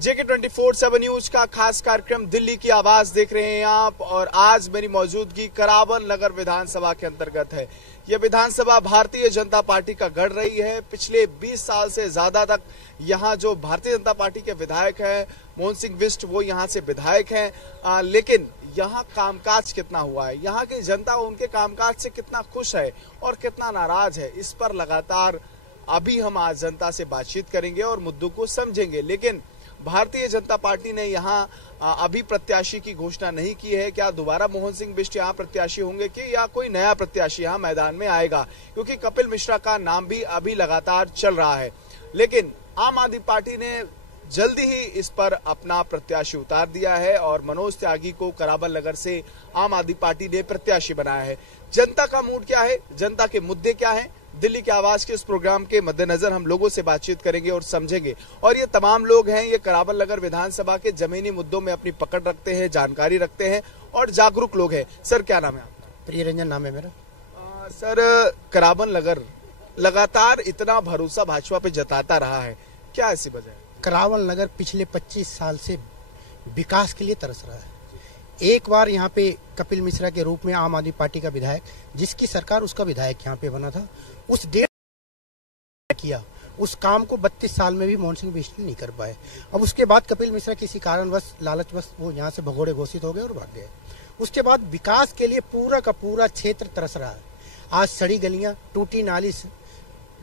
JK 24/7 news का खास कार्यक्रम दिल्ली की आवाज देख रहे हैं आप। और आज मेरी मौजूदगी करावल नगर विधानसभा के अंतर्गत है। यह विधानसभा भारतीय जनता पार्टी का गढ़ रही है। पिछले 20 साल से ज्यादा तक यहाँ जो भारतीय जनता पार्टी के विधायक हैं मोहन सिंह बिष्ट, वो यहाँ से विधायक हैं। लेकिन यहाँ कामकाज कितना हुआ है, यहाँ की जनता उनके कामकाज से कितना खुश है और कितना नाराज है, इस पर लगातार अभी हम आज जनता से बातचीत करेंगे और मुद्दों को समझेंगे। लेकिन भारतीय जनता पार्टी ने यहाँ अभी प्रत्याशी की घोषणा नहीं की है। क्या दोबारा मोहन सिंह बिष्ट यहाँ प्रत्याशी होंगे कि या कोई नया प्रत्याशी यहाँ मैदान में आएगा, क्योंकि कपिल मिश्रा का नाम भी अभी लगातार चल रहा है। लेकिन आम आदमी पार्टी ने जल्दी ही इस पर अपना प्रत्याशी उतार दिया है और मनोज त्यागी को करावल नगर से आम आदमी पार्टी ने प्रत्याशी बनाया है। जनता का मूड क्या है, जनता के मुद्दे क्या है, दिल्ली की आवाज के इस प्रोग्राम के मद्देनजर हम लोगों से बातचीत करेंगे और समझेंगे। और ये तमाम लोग हैं, ये करावल नगर विधानसभा के जमीनी मुद्दों में अपनी पकड़ रखते हैं, जानकारी रखते हैं और जागरूक लोग हैं। सर, क्या नाम है आपका? प्रिय रंजन नाम है मेरा। सर, करावल नगर लगातार इतना भरोसा भाजपा पे जताता रहा है, क्या ऐसी वजह है? करावल नगर पिछले 25 साल से विकास के लिए तरस रहा है। एक बार यहाँ पे कपिल मिश्रा के रूप में आम आदमी पार्टी का विधायक, जिसकी सरकार उसका विधायक यहाँ पे बना था, उस किया उस काम को 32 साल में भी मोहन सिंह बिष्ट नहीं कर पाए। अब उसके बाद कपिल मिश्रा किसी कारणवश, लालचवश वो यहाँ से भगोड़े घोषित हो गए और भाग गए। उसके बाद विकास के लिए पूरा का पूरा क्षेत्र तरस रहा है। आज सड़ी गलियां, टूटी नाली,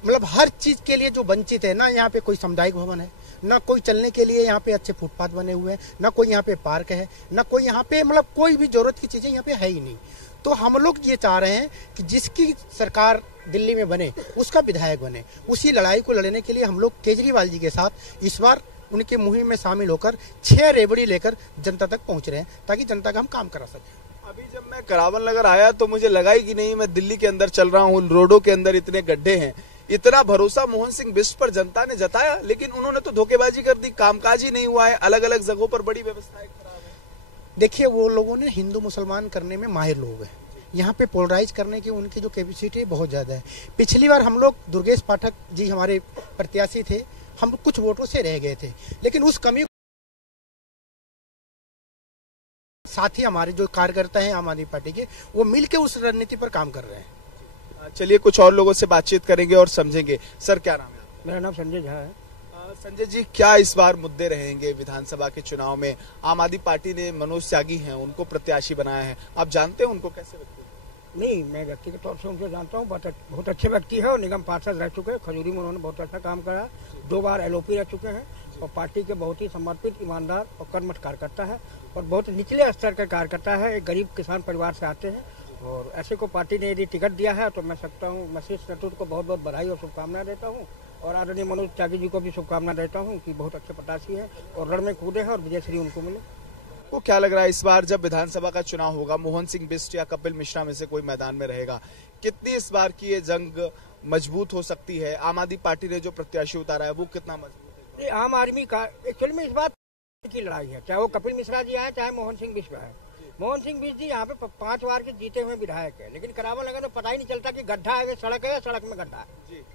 मतलब हर चीज के लिए जो वंचित है ना, यहाँ पे कोई सामुदायिक भवन है, ना कोई चलने के लिए यहाँ पे अच्छे फुटपाथ बने हुए हैं, ना कोई यहाँ पे पार्क है, ना कोई यहाँ पे मतलब कोई भी जरूरत की चीजें यहाँ पे है ही नहीं। तो हम लोग ये चाह रहे हैं कि जिसकी सरकार दिल्ली में बने उसका विधायक बने। उसी लड़ाई को लड़ने के लिए हम लोग केजरीवाल जी के साथ इस बार उनके मुहिम में शामिल होकर 6 रेवड़ी लेकर जनता तक पहुंच रहे हैं, ताकि जनता का हम काम करा सकें। अभी जब मैं करावल नगर आया तो मुझे लगा ही कि नहीं मैं दिल्ली के अंदर चल रहा हूँ, रोडों के अंदर इतने गड्ढे हैं। इतना भरोसा मोहन सिंह बिष्ट पर जनता ने जताया, लेकिन उन्होंने तो धोखेबाजी कर दी, कामकाज ही नहीं हुआ है। अलग अलग जगहों पर बड़ी व्यवस्थाएं खराब है। देखिए, वो लोगों ने हिंदू मुसलमान करने में माहिर लोग हैं। यहाँ पे पोलराइज करने की उनकी जो कैपेसिटी है बहुत ज्यादा है। पिछली बार हम लोग दुर्गेश पाठक जी हमारे प्रत्याशी थे, हम कुछ वोटों से रह गए थे, लेकिन उस कमी साथ ही हमारे जो कार्यकर्ता हैं आम आदमी पार्टी के, वो मिलकर उस रणनीति पर काम कर रहे हैं। चलिए कुछ और लोगों से बातचीत करेंगे और समझेंगे। सर, क्या नाम है? मेरा नाम संजय झा है। संजय जी, क्या इस बार मुद्दे रहेंगे विधानसभा के चुनाव में? आम आदमी पार्टी ने मनोज त्यागी हैं, उनको प्रत्याशी बनाया है, आप जानते हैं उनको कैसे? नहीं, मैं व्यक्तिगत तौर से उनको जानता हूँ। बहुत अच्छे व्यक्ति है और निगम पार्षद रह चुके हैं। खजूरी में उन्होंने बहुत अच्छा काम करा, 2 बार LOP रह चुके हैं और पार्टी के बहुत ही समर्पित, ईमानदार और कर्मठ कार्यकर्ता है और बहुत निचले स्तर का कार्यकर्ता है। एक गरीब किसान परिवार से आते हैं और ऐसे को पार्टी ने यदि टिकट दिया है तो मैं सकता हूँ, मैं शीर्ष नेतृत्व को बहुत बहुत बधाई और शुभकामनाएं देता हूँ और आदरणीय मनोज त्यागी जी को भी शुभकामनाएं देता हूँ कि बहुत अच्छे प्रत्याशी है और रण में कूदे हैं और विजयश्री उनको मिले। वो क्या लग रहा है इस बार जब विधानसभा का चुनाव होगा, मोहन सिंह बिष्ट या कपिल मिश्रा में से कोई मैदान में रहेगा, कितनी इस बार की ये जंग मजबूत हो सकती है? आम आदमी पार्टी ने जो प्रत्याशी उतारा है वो कितना मजबूत है? आम आदमी का एक्चुअली में इस बात की लड़ाई है, चाहे वो कपिल मिश्रा जी आए चाहे मोहन सिंह बिष्ट आए। मोहन सिंह बिष्ट जी यहाँ पे 5 बार के जीते हुए विधायक है, लेकिन करावल नगर तो पता ही नहीं चलता कि गड्ढा है, सड़क है या सड़क में गड्ढा है।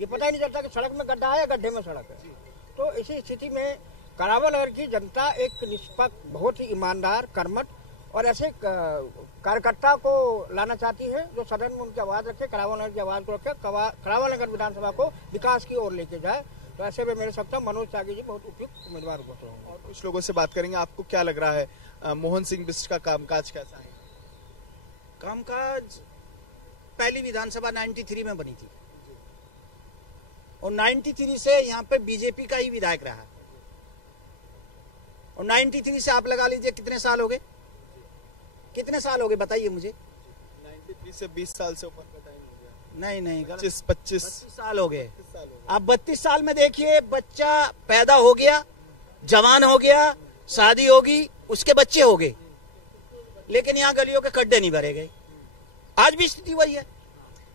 ये पता ही नहीं चलता कि सड़क में गड्ढा है या गड्ढे में सड़क है। तो इसी स्थिति में करावल नगर की जनता एक निष्पक्ष, बहुत ही ईमानदार, कर्मठ और ऐसे कार्यकर्ता को लाना चाहती है जो सदन में उनकी आवाज रखे, करावल नगर की आवाज को रखे, करावल नगर विधानसभा को विकास की ओर लेके जाए। तो ऐसे में मेरे सकता मनोज त्यागी जी बहुत उपयुक्त उम्मीदवार होते होंगे। और कुछ लोगों से बात करेंगे। आपको क्या लग रहा है मोहन सिंह बिष्ट का कामकाज कैसा है? कामकाज पहली विधानसभा 93 में बनी थी और 93 से यहाँ पे बीजेपी का ही विधायक रहा और 93 से आप लगा लीजिए कितने साल हो गए, कितने साल हो गए बताइए मुझे। 93 से 20 साल से ऊपर का टाइम हो गया। नहीं 25 साल हो गए। आप 32 साल में देखिए, बच्चा पैदा हो गया, जवान हो गया, शादी होगी, उसके बच्चे हो गए, लेकिन यहाँ गलियों के खड्डे नहीं भरे गए। आज भी स्थिति वही है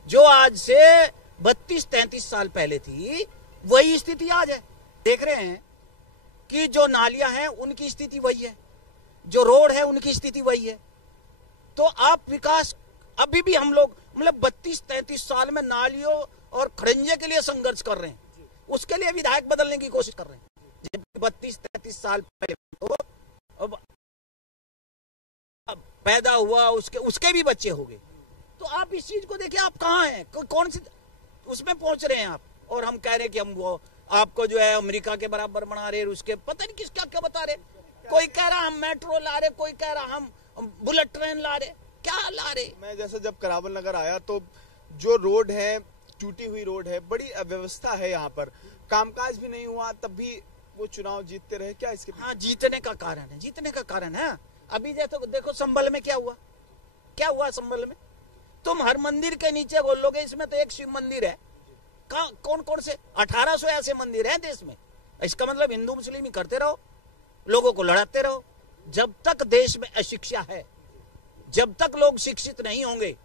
जो आज से 32-33 साल पहले थी, वही स्थिति आज है। देख रहे हैं कि जो नालियां हैं उनकी स्थिति वही है, जो रोड है उनकी स्थिति वही है। तो आप विकास अभी भी हम लोग मतलब 32-33 साल में नालियों और खड़ंजे के लिए संघर्ष कर रहे हैं, उसके लिए विधायक बदलने की कोशिश कर रहे हैं। 32-33 32 साल पहले तो अब पैदा हुआ, उसके भी बच्चे हो गए। तो आप इस चीज को देखिए, आप कहाँ हैं, कौन सी उसमें पहुंच रहे हैं आप, और हम कह रहे हैं कि हम वो आपको जो है अमेरिका के बराबर बना रहे, उसके पता नहीं किसका क्या बता रहे। कोई कह रहा हम मेट्रो ला रहे, कोई कह रहा हम बुलेट ट्रेन ला रहे, क्या ला रहे। मैं जैसे जब करावल नगर आया तो जो रोड है, टूटी हुई रोड है, बड़ी अव्यवस्था है यहाँ पर, कामकाज भी नहीं हुआ, तब भी वो चुनाव जीतते रहे। क्या इसके? हाँ, जीतने का कारण है। अभी देखो संभल में क्या हुआ संभल में। तुम हर मंदिर के नीचे बोलोगे इसमें तो एक शिव मंदिर है, कौन से 1800 ऐसे मंदिर हैं देश में। इसका मतलब हिंदू मुस्लिम ही करते रहो, लोगों को लड़ाते रहो। जब तक देश में अशिक्षा है, जब तक लोग शिक्षित नहीं होंगे,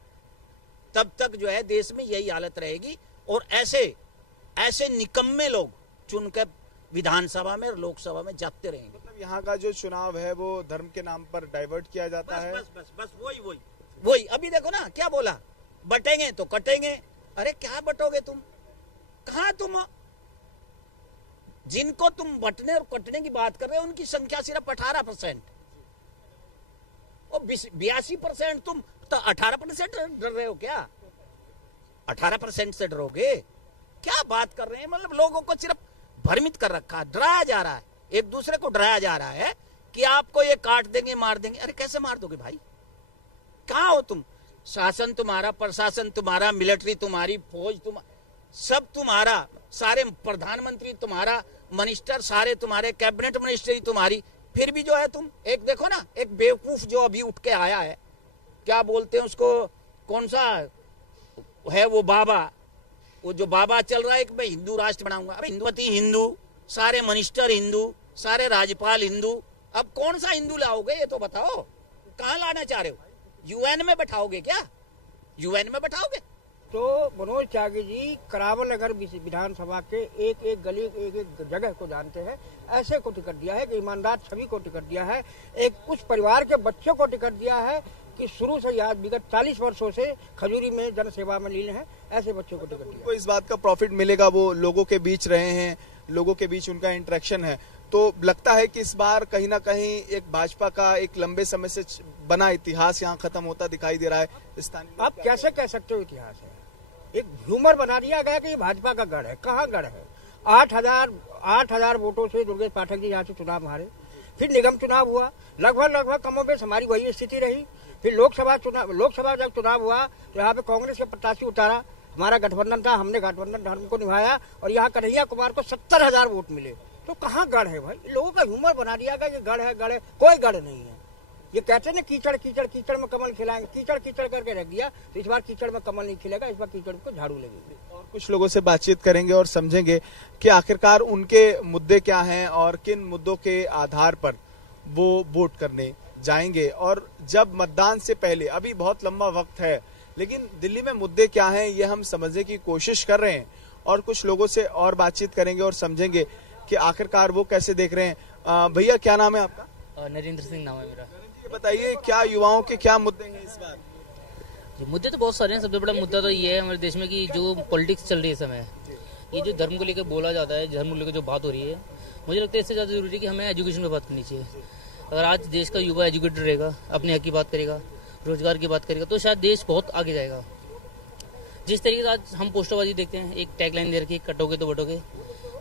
तब तक जो है देश में यही हालत रहेगी। और ऐसे निकम्मे लोग चुनकर विधानसभा में और लोकसभा में जाते रहेंगे। मतलब यहाँ का जो चुनाव है वो धर्म के नाम पर डाइवर्ट किया जाता है। बस वही। अभी देखो ना क्या बोला, बटेंगे तो कटेंगे। अरे क्या बटोगे तुम, कहाँ तुम, जिनको तुम बटने और कटने की बात कर रहे हो उनकी संख्या सिर्फ 18%, और 82% तुम तो 18% डर रहे हो क्या? 18% से डरोगे? क्या बात कर रहे हैं। मतलब लोगों को सिर्फ भ्रमित कर रखा है, डराया जा रहा है, एक दूसरे को डराया जा रहा है कि आपको ये काट देंगे, मार देंगे। अरे कैसे मार दोगे भाई, कहाँ हो तुम? शासन तुम्हारा, प्रशासन तुम्हारा, मिलिट्री तुम्हारी, फौज सब तुम्हारा, सारे प्रधानमंत्री तुम्हारा, मिनिस्टर सारे तुम्हारे, कैबिनेट मिनिस्ट्री तुम्हारी, फिर भी जो है तुम एक देखो ना, एक बेवकूफ जो अभी उठ के आया है, क्या बोलते हैं उसको, कौन सा है वो बाबा, वो जो बाबा चल रहा है कि मैं हिंदू राष्ट्र बनाऊंगा। अरे हिंदुवती हिंदू, सारे मिनिस्टर हिंदू, सारे राज्यपाल हिंदू, अब कौन सा हिंदू लाओगे ये तो बताओ। कहाँ लाना चाह रहे हो? यूएन में बैठाओगे क्या? यूएन में बैठाओगे? तो मनोज त्यागी जी करावल नगर विधानसभा के एक एक गली, एक एक जगह को जानते हैं। ऐसे को टिकट दिया है कि ईमानदार छवि को टिकट दिया है, एक उस परिवार के बच्चों को टिकट दिया है कि शुरू से याद विगत 40 वर्षों से खजूरी में जनसेवा में लीन है, ऐसे बच्चों को टिकट दिया। तो इस बात का प्रॉफिट मिलेगा, वो लोगों के बीच रहे हैं, लोगों के बीच उनका इंटरेक्शन है, तो लगता है कि इस बार कहीं ना कहीं एक भाजपा का एक लंबे समय से बना इतिहास यहाँ खत्म होता दिखाई दे रहा है। स्थानीय आप कैसे कह सकते हो इतिहास है? एक ह्यूमर बना दिया गया कि ये भाजपा का गढ़ है। कहाँ गढ़ है? 8,000 वोटों से दुर्गेश पाठक जी यहाँ से चुनाव हारे, फिर निगम चुनाव हुआ, लगभग कमोबेश हमारी वही स्थिति रही। फिर लोकसभा जब चुनाव हुआ तो यहाँ पे कांग्रेस के प्रत्याशी उतारा, हमारा गठबंधन था, हमने गठबंधन धर्म को निभाया और यहाँ कन्हैया कुमार को 70,000 वोट मिले। तो कहाँ गढ़ है भाई? लोगों का ह्यूमर बना दिया गया कि गढ़ है, कोई गढ़ नहीं है। ये कहते हैं ना कीचड़ में कमल खिलाएंगे, कीचड़ करके रख दिया, तो इस बार कीचड़ में कमल नहीं खिलेगा, इस बार कीचड़ को झाड़ू लगेगी। और कुछ लोगों से बातचीत करेंगे और समझेंगे कि आखिरकार उनके मुद्दे क्या हैं और किन मुद्दों के आधार पर वो वोट करने जाएंगे। और जब मतदान से पहले, अभी बहुत लंबा वक्त है, लेकिन दिल्ली में मुद्दे क्या हैं ये हम समझने की कोशिश कर रहे हैं और कुछ लोगों से और बातचीत करेंगे और समझेंगे कि आखिरकार वो कैसे देख रहे हैं। भैया क्या नाम है आपका? नरेंद्र सिंह नाम है मेरा। ये बताइए क्या युवाओं के क्या मुद्दे हैं इस बार? मुद्दे तो बहुत सारे हैं। सबसे बड़ा मुद्दा तो ये है हमारे देश में कि जो पॉलिटिक्स चल रही है इस समय, ये जो धर्म को लेकर बोला जाता है, धर्म को लेकर जो बात हो रही है, मुझे लगता है इससे ज़्यादा जरूरी है कि हमें एजुकेशन पे बात करनी चाहिए। अगर आज देश का युवा एजुकेटेड रहेगा, अपने हक की बात करेगा, रोजगार की बात करेगा, तो शायद देश बहुत आगे जाएगा। जिस तरीके से आज हम पोस्टरबाजी देखते हैं, एक टैगलाइन दे रखी है, कटोगे तो बटोगे।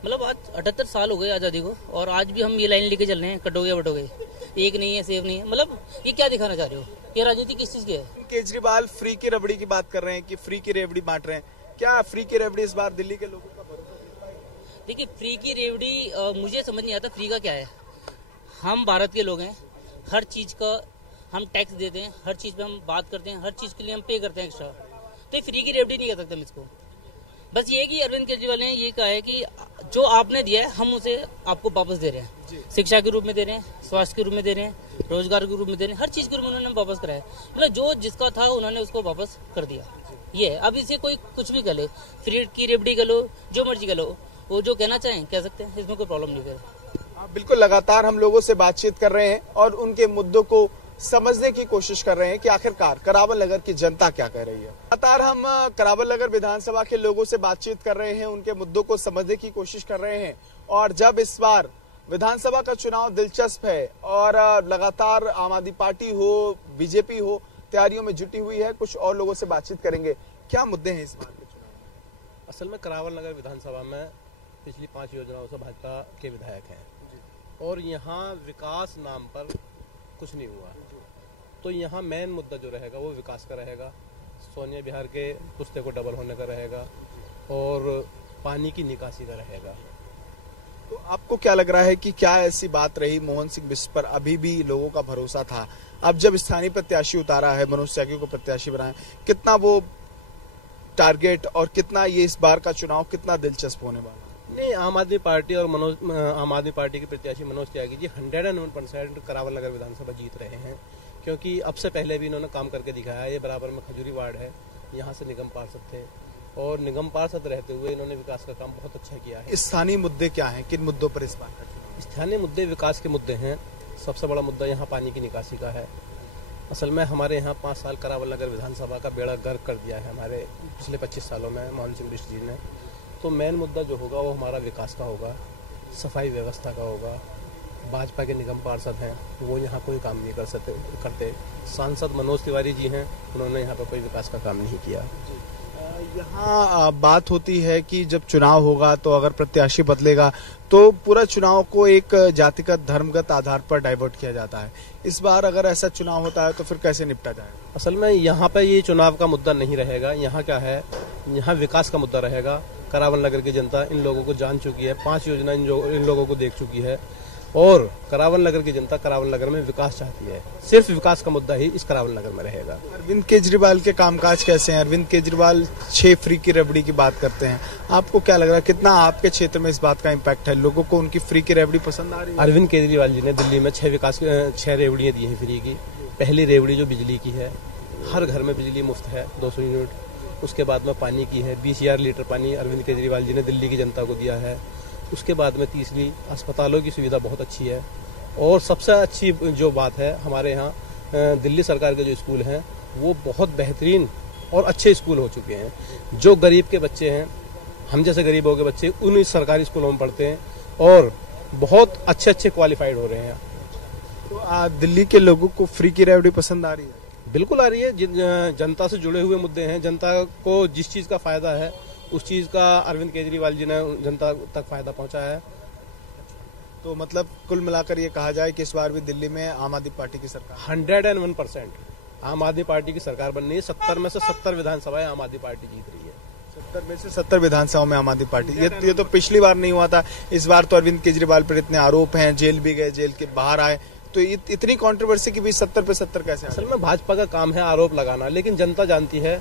मतलब आज 78 साल हो गए आज़ादी को और आज भी हम ये लाइन लेके चल रहे हैं, कटोगे बटोगे, एक नहीं है, सेफ नहीं है। मतलब ये क्या दिखाना चाह रहे हो? ये राजनीति किस चीज की है? केजरीवाल फ्री की रबड़ी की बात कर रहे हैं कि फ्री की रेवड़ी बांट रहे हैं, क्या फ्री की रेवड़ी इस बार दिल्ली के लोगों का भरोसा? देखिए, फ्री की रेवड़ी मुझे समझ नहीं आता फ्री का क्या है। हम भारत के लोग हैं, हर चीज का हम टैक्स देते हैं, हर चीज पे हम बात करते हैं, हर चीज के लिए हम पे करते हैं एक्स्ट्रा। तो ये फ्री की रेवड़ी नहीं कह सकते हम इसको। बस ये कि अरविंद केजरीवाल ने ये कहा है कि जो आपने दिया है हम उसे आपको वापस दे रहे हैं। शिक्षा के रूप में दे रहे हैं, स्वास्थ्य के रूप में दे रहे हैं, रोजगार के रूप में दे रहे हैं, हर चीज के रूप में उन्होंने वापस कराया। मतलब जो जिसका था उन्होंने उसको वापस कर दिया। ये अब इसे कोई कुछ भी कर ले, फ्री की रेवड़ी कर लो, जो मर्जी कर लो, वो जो कहना चाहें कह सकते हैं, इसमें कोई प्रॉब्लम नहीं है। बिल्कुल, लगातार हम लोगों से बातचीत कर रहे हैं और उनके मुद्दों को समझने की कोशिश कर रहे हैं कि आखिरकार करावल नगर की जनता क्या कह रही है। लगातार हम करावल नगर विधानसभा के लोगों से बातचीत कर रहे हैं, उनके मुद्दों को समझने की कोशिश कर रहे हैं। और जब इस बार विधानसभा का चुनाव दिलचस्प है और लगातार आम आदमी पार्टी हो, बीजेपी हो, तैयारियों में जुटी हुई है। कुछ और लोगों से बातचीत करेंगे। क्या मुद्दे हैं इस बार के चुनाव में? असल में करावल नगर विधानसभा में पिछली 5 योजनाओं से भाजपा के विधायक हैं और यहाँ विकास नाम पर कुछ नहीं हुआ, तो यहाँ मेन मुद्दा जो रहेगा वो विकास का रहेगा। सोनिया विहार के पुस्ते को डबल होने का रहेगा और पानी की निकासी का रहेगा। तो आपको क्या लग रहा है कि क्या ऐसी बात रही मोहन सिंह बिष्ट पर अभी भी लोगों का भरोसा था? अब जब स्थानीय प्रत्याशी उतारा है, मनोज त्यागी को प्रत्याशी बनाया, कितना वो टारगेट और कितना ये इस बार का चुनाव कितना दिलचस्प होने वाला है? नहीं, आम आदमी पार्टी और आम आदमी पार्टी के प्रत्याशी मनोज त्यागी जी 101% करावल नगर विधानसभा जीत रहे हैं, क्योंकि अब से पहले भी इन्होंने काम करके दिखाया है। ये बराबर में खजूरी वार्ड है, यहाँ से निगम पार्षद थे और निगम पार्षद रहते हुए इन्होंने विकास का काम बहुत अच्छा किया है। स्थानीय मुद्दे क्या हैं? किन मुद्दों पर इस बार का चुनाव? स्थानीय मुद्दे विकास के मुद्दे हैं। सबसे बड़ा मुद्दा यहाँ पानी की निकासी का है। असल में हमारे यहाँ 5 साल करावल नगर विधानसभा का बेड़ा गर्क कर दिया है हमारे पिछले 25 सालों में मोहन सिंह बिष्ट जी ने। तो मेन मुद्दा जो होगा वो हमारा विकास का होगा, सफाई व्यवस्था का होगा। भाजपा के निगम पार्षद हैं, वो यहाँ कोई काम नहीं करते। सांसद मनोज तिवारी जी हैं, उन्होंने यहाँ पर कोई विकास का काम नहीं किया। यहाँ बात होती है कि जब चुनाव होगा तो अगर प्रत्याशी बदलेगा तो पूरा चुनाव को एक जातिगत धर्मगत आधार पर डाइवर्ट किया जाता है। इस बार अगर ऐसा चुनाव होता है तो फिर कैसे निपटा जाएगा? असल में यहाँ पे ये चुनाव का मुद्दा नहीं रहेगा। यहाँ क्या है, यहाँ विकास का मुद्दा रहेगा। करावल नगर की जनता इन लोगों को जान चुकी है, 5 योजना इन लोगों को देख चुकी है और करावल नगर की जनता करावल नगर में विकास चाहती है। सिर्फ विकास का मुद्दा ही इस करावल नगर में रहेगा। अरविंद केजरीवाल के कामकाज कैसे हैं? अरविंद केजरीवाल 6 फ्री की रेवड़ी की बात करते हैं। आपको क्या लग रहा है, कितना आपके क्षेत्र में इस बात का इम्पैक्ट है? लोगों को उनकी फ्री की रेवड़ी पसंद आ रही है? अरविंद केजरीवाल जी ने दिल्ली में 6 रेवड़ियां दी हैं फ्री की। पहली रेवड़ी जो बिजली की है, हर घर में बिजली मुफ्त है 200 यूनिट। उसके बाद में पानी की है, 20,000 लीटर पानी अरविंद केजरीवाल जी ने दिल्ली की जनता को दिया है। उसके बाद में तीसरी, अस्पतालों की सुविधा बहुत अच्छी है और सबसे अच्छी जो बात है, हमारे यहाँ दिल्ली सरकार के जो स्कूल हैं वो बहुत बेहतरीन और अच्छे स्कूल हो चुके हैं। जो गरीब के बच्चे हैं, हम जैसे गरीबों के बच्चे उन सरकारी स्कूलों में पढ़ते हैं और बहुत अच्छे क्वालिफाइड हो रहे हैं। तो दिल्ली के लोगों को फ्री की रेवड़ी पसंद आ रही है? बिल्कुल आ रही है। जनता से जुड़े हुए मुद्दे हैं। जनता को जिस चीज का फायदा है उस चीज का अरविंद केजरीवाल जी ने जनता तक फायदा पहुंचाया है। तो मतलब कुल मिलाकर ये कहा जाए कि इस बार भी दिल्ली में आम आदमी पार्टी की सरकार 101% आम आदमी पार्टी की सरकार बन रही है। 70 में से 70 विधानसभाएं आम आदमी पार्टी जीत रही है। 70 में से 70 विधानसभाओं में आम आदमी पार्टी। ये तो पिछली बार नहीं हुआ था। इस बार तो अरविंद केजरीवाल पर इतने आरोप हैं, जेल भी गए, जेल के बाहर आए, तो इतनी कंट्रोवर्सी की भी 70 पे 70 कैसे? असल में भाजपा का काम है आरोप लगाना, लेकिन जनता जानती है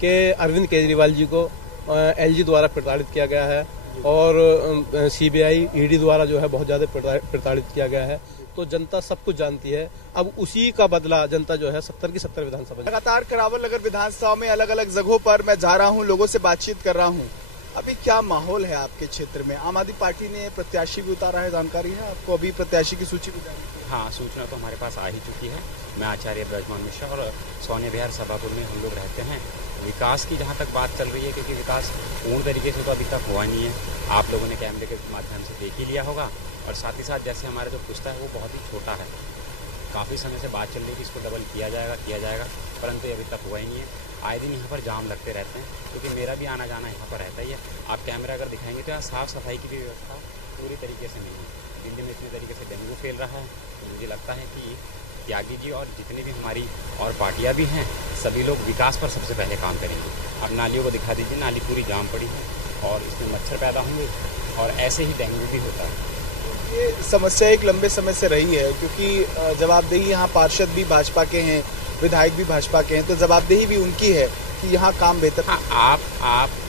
कि अरविंद केजरीवाल जी को एलजी द्वारा प्रताड़ित किया गया है और सीबीआई, ईडी द्वारा जो है बहुत ज्यादा प्रताड़ित किया गया है। तो जनता सब कुछ जानती है। अब उसी का बदला जनता जो है 70 की 70 विधानसभा। लगातार करावल नगर विधानसभा में अलग अलग जगहों पर मैं जा रहा हूँ, लोगों से बातचीत कर रहा हूँ। अभी क्या माहौल है आपके क्षेत्र में? आम आदमी पार्टी ने प्रत्याशी भी उतारा है, जानकारी है आपको? अभी प्रत्याशी की सूची भी जारी की? हाँ, सूचना तो हमारे पास आ ही चुकी है। मैं आचार्य ब्रजमान मिश्रा और सोनिया विहार सभापुर में हम लोग रहते हैं। विकास की जहाँ तक बात चल रही है, क्योंकि विकास पूर्ण तरीके से तो अभी तक हुआ नहीं है, आप लोगों ने कैमरे के माध्यम से देख ही लिया होगा। और साथ ही साथ जैसे हमारा जो पुस्ता है वो बहुत ही छोटा है। काफ़ी समय से बात चल रही है कि इसको डबल किया जाएगा, परंतु अभी तक हुआ ही नहीं है। आए दिन यहाँ पर जाम लगते रहते हैं, क्योंकि मेरा भी आना जाना यहाँ पर रहता ही है। आप कैमरा अगर दिखाएंगे तो यहाँ साफ़ सफाई की भी व्यवस्था पूरी तरीके से नहीं है। दिल्ली में इतने तरीके से डेंगू फैल रहा है, तो मुझे लगता है कि त्यागी जी और जितनी भी हमारी और पार्टियां भी हैं, सभी लोग विकास पर सबसे पहले काम करेंगे। अब नालियों को दिखा दीजिए, नाली पूरी जाम पड़ी है और इसमें मच्छर पैदा होंगे और ऐसे ही डेंगू भी होता है। ये समस्या एक लंबे समय से रही है, क्योंकि जवाबदेही यहाँ पार्षद भी भाजपा के हैं, विधायक भी भाजपा के हैं, तो जवाबदेही भी उनकी है कि यहाँ काम बेहतर। हाँ,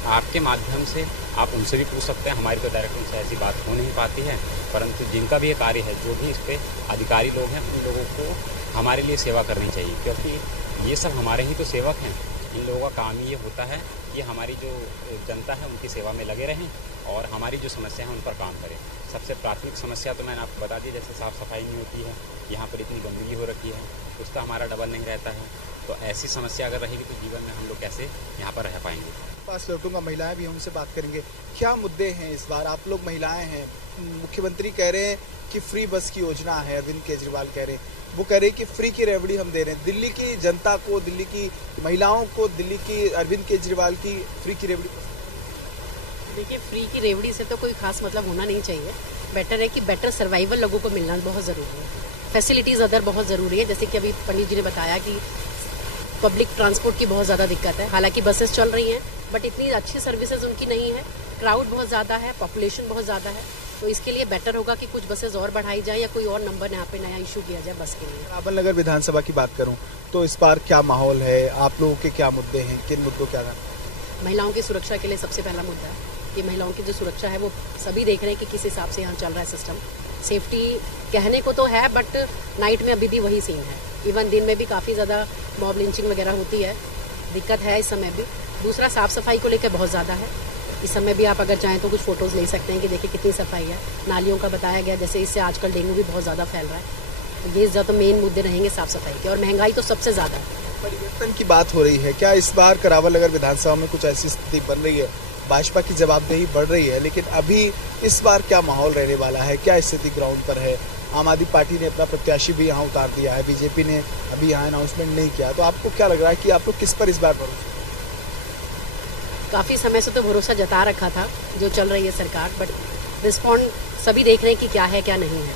आपके माध्यम से आप उनसे भी पूछ सकते हैं। हमारी तो डायरेक्ट उनसे ऐसी बात हो नहीं पाती है, परंतु जिनका भी ये कार्य है, जो भी इस पे अधिकारी लोग हैं, उन लोगों को हमारे लिए सेवा करनी चाहिए, क्योंकि ये सब हमारे ही तो सेवक हैं। इन लोगों का काम ही ये होता है कि हमारी जो जनता है उनकी सेवा में लगे रहें और हमारी जो समस्या है उन पर काम करें। सबसे प्राथमिक समस्या तो मैंने आपको बता दी, जैसे साफ़ सफाई नहीं होती है, यहाँ पर इतनी गंदगी हो रखी है, उसका हमारा डबल नहीं रहता है। तो ऐसी समस्या अगर रहेगी तो जीवन में हम लोग कैसे यहाँ पर रह पाएंगे। पास लौटूंगा, महिलाएं भी हमसे बात करेंगे। क्या मुद्दे हैं इस बार? आप लोग महिलाएं हैं, मुख्यमंत्री कह रहे हैं कि फ्री बस की योजना है, अरविंद केजरीवाल कह रहे हैं, वो कह रहे हैं कि फ्री की रेवड़ी हम दे रहे हैं। दिल्ली की जनता को, दिल्ली की महिलाओं को, दिल्ली की अरविंद केजरीवाल की फ्री की रेवड़ी। देखिए, फ्री की रेवड़ी से तो कोई खास मतलब होना नहीं चाहिए। बेटर है कि बेटर सर्वाइवल लोगों को मिलना बहुत ज़रूरी है। फैसिलिटीज़ अदर बहुत ज़रूरी है, जैसे कि अभी पंडित जी ने बताया कि पब्लिक ट्रांसपोर्ट की बहुत ज़्यादा दिक्कत है। हालांकि बसेस चल रही हैं, बट इतनी अच्छी सर्विसेज उनकी नहीं है। क्राउड बहुत ज़्यादा है, पॉपुलेशन बहुत ज़्यादा है, तो इसके लिए बेटर होगा कि कुछ बसेस और बढ़ाई जाए या कोई और नंबर यहाँ पे नया इशू किया जाए बस के लिए। करावल नगर विधानसभा की बात करूं तो इस बार क्या माहौल है? आप लोगों के क्या मुद्दे हैं? किन मुद्दों क्या है? महिलाओं की सुरक्षा के लिए सबसे पहला मुद्दा है कि महिलाओं की जो सुरक्षा है वो सभी देख रहे हैं कि किस हिसाब से यहाँ चल रहा है सिस्टम। सेफ्टी कहने को तो है, बट नाइट में अभी भी वही सीन है। इवन दिन में भी काफ़ी ज़्यादा मॉब लिंचिंग वगैरह होती है, दिक्कत है इस समय भी। दूसरा, साफ़ सफाई को लेकर बहुत ज़्यादा है। इस समय भी आप अगर चाहें तो कुछ फोटोज़ ले सकते हैं कि देखिए कितनी सफाई है। नालियों का बताया गया, जैसे इससे आजकल डेंगू भी बहुत ज़्यादा फैल रहा है, तो ये ज़्यादा मेन मुद्दे रहेंगे साफ़ सफाई के। और महंगाई तो सबसे ज़्यादा है। परिवर्तन की बात हो रही है, क्या इस बार करावल नगर विधानसभा में कुछ ऐसी स्थिति बन रही है? भाजपा की जवाबदेही बढ़ रही है, लेकिन अभी इस बार क्या माहौल रहने वाला है? क्या स्थिति ग्राउंड पर है? आम आदमी पार्टी ने अपना प्रत्याशी भी यहाँ उतार दिया है, बीजेपी ने अभी यहाँ अनाउंसमेंट नहीं किया, तो आपको क्या लग रहा है कि आप लोग किस पर इस बार भरोसा? काफ़ी समय से तो भरोसा जता रखा था जो चल रही है सरकार, बट रिस्पॉन्ड सभी देख रहे हैं कि क्या है क्या नहीं है,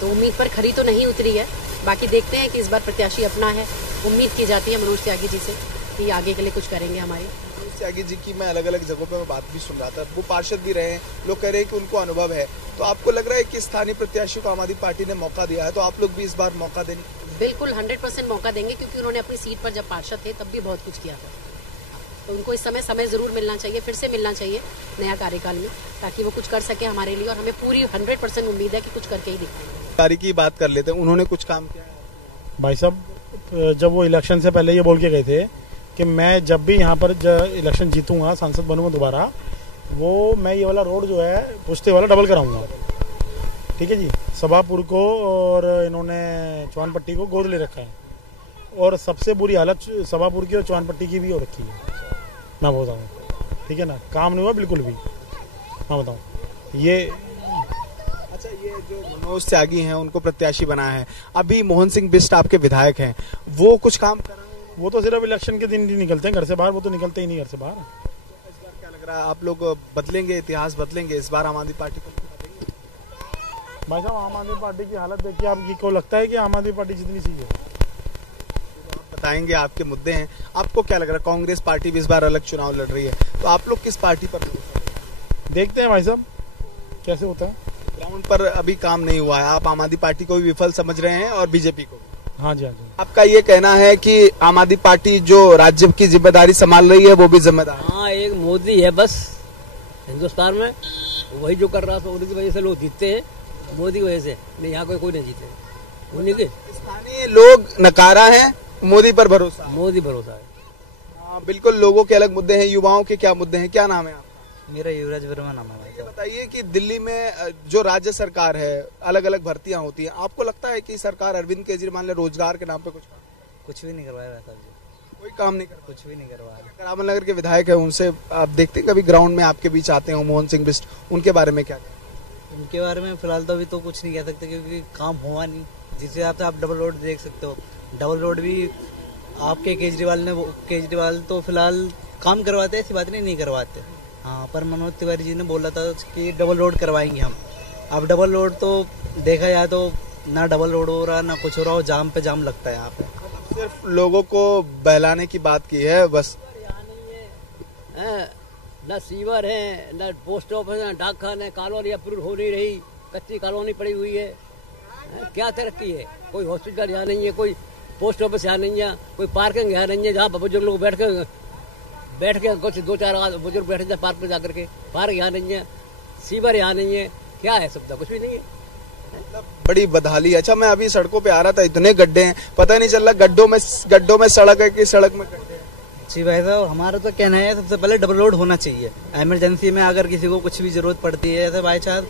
तो उम्मीद पर खरी तो नहीं उतरी है। बाकी देखते हैं कि इस बार प्रत्याशी अपना है। उम्मीद की जाती है मनोज त्यागी जी से कि आगे के लिए कुछ करेंगे हमारी। मनोज त्यागी जी की मैं अलग अलग जगहों पे मैं बात भी सुन रहा था, वो पार्षद भी रहे हैं, लोग कह रहे हैं कि उनको अनुभव है, तो आपको लग रहा है कि स्थानीय प्रत्याशी को आम आदमी पार्टी ने मौका दिया है, तो आप लोग भी इस बार मौका देंगे? बिल्कुल 100% मौका देंगे, क्योंकि उन्होंने अपनी सीट पर जब पार्षद थे तब भी बहुत कुछ किया था। तो उनको इस समय जरूर मिलना चाहिए, फिर से मिलना चाहिए नया कार्यकाल में, ताकि वो कुछ कर सके हमारे लिए। और हमें पूरी 100% उम्मीद है कि कुछ करके ही दिखाएंगे। तारीख की बात कर लेते हैं, उन्होंने कुछ काम किया है? भाई साहब, जब वो इलेक्शन से पहले ये बोल के गए थे कि मैं जब भी यहाँ पर इलेक्शन जीतूंगा, सांसद बनूंगा दोबारा, वो मैं ये वाला रोड जो है पुश्ते वाला डबल कराऊंगा। ठीक है जी, सभापुर को और इन्होंने चौहानपट्टी को गोद ले रखा है, और सबसे बुरी हालत सभापुर की और चौहानपट्टी की भी हो रखी है। मैं बताऊँ, ठीक है ना, काम नहीं हुआ बिल्कुल भी। मैं बताऊँ ये अच्छा, ये जो मनोज त्यागी हैं उनको प्रत्याशी बना है, अभी मोहन सिंह बिष्ट आपके विधायक हैं, वो कुछ काम कर रहे हैं? वो तो सिर्फ इलेक्शन के दिन ही निकलते हैं घर से बाहर, वो तो निकलते ही नहीं घर से बाहर। इस बार क्या लग रहा है, आप लोग बदलेंगे, इतिहास बदलेंगे इस बार? आम आदमी पार्टी को भाई साहब, आम आदमी पार्टी की हालत देखिए, आपको लगता है कि आम आदमी पार्टी जितनी सी है? बताएंगे, आपके मुद्दे हैं। आपको क्या लग रहा है, कांग्रेस पार्टी भी इस बार अलग चुनाव लड़ रही है, तो आप लोग किस पार्टी पर? देखते हैं भाई साहब कैसे होता है। ग्राउंड पर अभी काम नहीं हुआ है, आप आम आदमी पार्टी को भी विफल समझ रहे हैं और बीजेपी को? हाँ जी, हाँ जी। आपका ये कहना है कि आम आदमी पार्टी जो राज्य की जिम्मेदारी संभाल रही है वो भी जिम्मेदार है? हाँ, एक मोदी है बस हिंदुस्तान में, वही जो कर रहा था उन्हीं की वजह से लोग जीतते हैं, मोदी की वजह से नहीं। यहाँ कोई नहीं जीते, उन्हीं के स्थानीय लोग नकारा है, मोदी पर भरोसा? मोदी भरोसा है। हाँ, बिल्कुल। लोगों के अलग मुद्दे हैं, युवाओं के क्या मुद्दे हैं? क्या नाम है आपका? मेरा युवराज वर्मा नाम है। ये बताइए कि दिल्ली में जो राज्य सरकार है, अलग अलग भर्तियां होती हैं, आपको लगता है कि सरकार अरविंद केजरीवाल ने रोजगार के नाम पे कुछ भी नहीं करवाया साहब जी? कोई काम नहीं करवाया? कुछ भी नहीं करवाया। करावल नगर के विधायक है, उनसे आप देखते हैं कभी ग्राउंड में आपके बीच आते हो, मोहन सिंह बिष्ट, उनके बारे में क्या? उनके बारे में फिलहाल तो अभी तो कुछ नहीं कह सकते, क्योंकि काम हुआ नहीं। जिस हिसाब से आप डबल रोड देख सकते हो, डबल रोड भी आपके केजरीवाल तो फिलहाल काम करवाते, ऐसी बात नहीं करवाते। हाँ, पर मनोज तिवारी जी ने बोला था कि डबल रोड करवाएंगे हम। अब डबल रोड तो देखा जाए तो ना डबल रोड हो रहा, ना कुछ हो रहा, जाम पे जाम लगता है यहाँ पे। सिर्फ लोगों को बहलाने की बात की है बस? न सीवर है, न पोस्ट ऑफिस है, डाकखाना है, कॉलोनी अप्रूव हो नहीं रही, कच्ची कॉलोनी पड़ी हुई है। क्या तरक्की है? कोई हॉस्पिटल यहाँ नहीं है, कोई पोस्ट ऑफिस यहाँ नहीं है, कोई पार्किंग यहाँ नहीं है जहाँ बुजुर्ग लोग बैठ के कुछ 2-4 बुजुर्ग बैठे थे पार्क में जाकर के। पार्क यहाँ नहीं है, सीवर यहाँ नहीं है, क्या है? सुविधा कुछ भी नहीं है। बड़ी बदहाली। अच्छा, मैं अभी सड़कों पे आ रहा था, इतने गड्ढे हैं, पता नहीं चल रहा गड्ढों में सड़क है कि सड़क में गड्ढे हैं। जी भाई साहब, हमारा तो कहना है सबसे पहले डबल रोड होना चाहिए। इमरजेंसी में अगर किसी को कुछ भी जरूरत पड़ती है, जैसे बाई चांस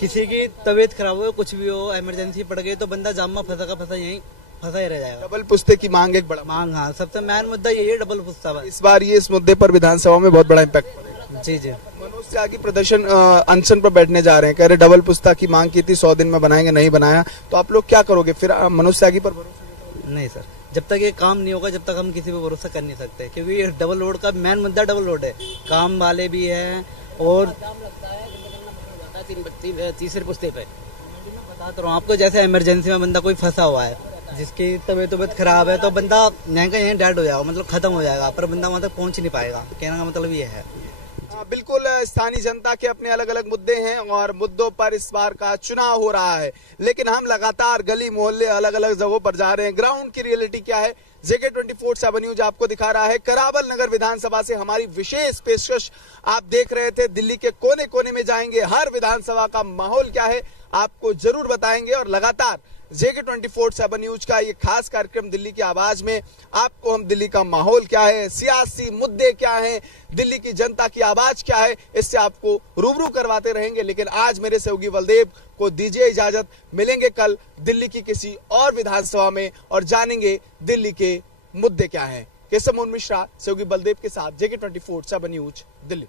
किसी की तबीयत खराब हो, कुछ भी हो, इमरजेंसी पड़ गई, तो बंदा जाम में फंसा का फंसा यहीं फंसा ही रह जाएगा। डबल पुश्ते की मांग एक बड़ा मांग, हाँ, सबसे मेन मुद्दा यही है, डबल पुश्ता। इस बार ये इस मुद्दे पर विधानसभा में बहुत बड़ा इम्पैक्ट पड़ेगा। जी जी। मनोज त्यागी प्रदर्शन अनशन पर बैठने जा रहे हैं, कह रहे डबल पुश्ता की मांग की थी, 100 दिन में बनाएंगे, नहीं बनाया, तो आप लोग क्या करोगे फिर? मनोज त्यागी पर भरोसा नहीं सर, जब तक ये काम नहीं होगा जब तक हम किसी पे भरोसा कर नहीं सकते, क्योंकि ये डबल रोड का मेन मुद्दा डबल रोड है। काम वाले भी हैं और तीसरे पुश्ते पे बता तो रहा हूँ आपको, जैसे इमरजेंसी में बंदा कोई फंसा हुआ है, जिसकी तबीयत खराब है, तो बंदा यहाँ का यहीं डेड हो जाएगा, मतलब खत्म हो जाएगा, पर बंदा वहां तक पहुंच नहीं पाएगा। कहने का मतलब ये है। बिल्कुल, स्थानीय जनता के अपने अलग अलग मुद्दे हैं और मुद्दों पर इस बार का चुनाव हो रहा है, लेकिन हम लगातार गली मोहल्ले अलग अलग जगहों पर जा रहे हैं। ग्राउंड की रियलिटी क्या है, JK24/7 न्यूज आपको दिखा रहा है। करावल नगर विधानसभा से हमारी विशेष पेशकश आप देख रहे थे। दिल्ली के कोने कोने में जाएंगे, हर विधानसभा का माहौल क्या है आपको जरूर बताएंगे, और लगातार JK24/7 न्यूज का ये खास कार्यक्रम दिल्ली की आवाज में आपको हम दिल्ली का माहौल क्या है, सियासी मुद्दे क्या हैं, दिल्ली की जनता की आवाज क्या है, इससे आपको रूबरू करवाते रहेंगे। लेकिन आज मेरे सहयोगी बलदेव को दीजिए इजाजत, मिलेंगे कल दिल्ली की किसी और विधानसभा में और जानेंगे दिल्ली के मुद्दे क्या हैं। केशव मोहन मिश्रा, सहयोगी बलदेव के साथ JK24/7 न्यूज, दिल्ली।